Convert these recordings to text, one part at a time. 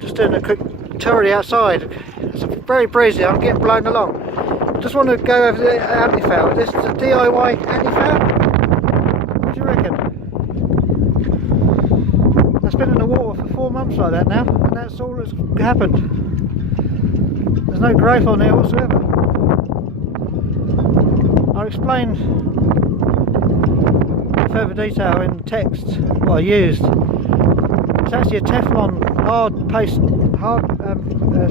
Just doing a quick tour of the outside. It's very breezy, I'm getting blown along. Just want to go over the antifoul. This is a DIY antifoul. What do you reckon? That's been in the water for 4 months like that now, and that's all that's happened. There's no growth on there whatsoever. I'll explain in further detail in text what I used. It's actually a Teflon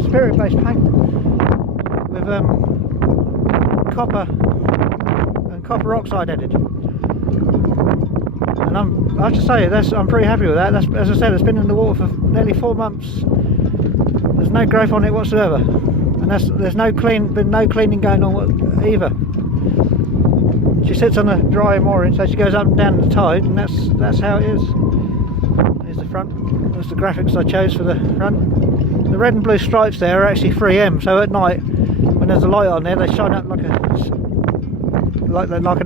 spirit-based paint with copper and copper oxide added. And I have to say, I'm pretty happy with that. As I said, it's been in the water for nearly 4 months. There's no growth on it whatsoever, and there's been no cleaning going on either. She sits on a dry mooring, so she goes up and down the tide, and that's how it is. Here's the front. There's the graphics I chose for the front. The red and blue stripes there are actually 3M, so at night when there's a light on there, they shine up like an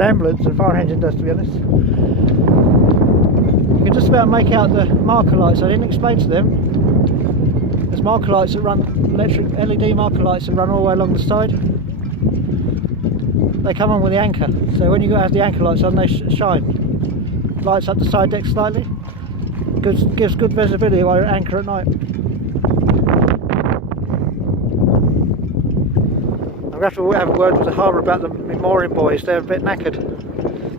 ambulance, a fire engine does, to be honest. You can just about make out the marker lights. I didn't explain to them. There's marker lights that run, electric LED marker lights that run all the way along the side. They come on with the anchor, so when you have the anchor lights on, they shine. Lights up the side deck slightly. Gives good visibility while you're at anchor at night. I'm going to have to have a word with the harbour about the mooring boys. They're a bit knackered.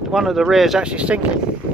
One of the rears actually sinking.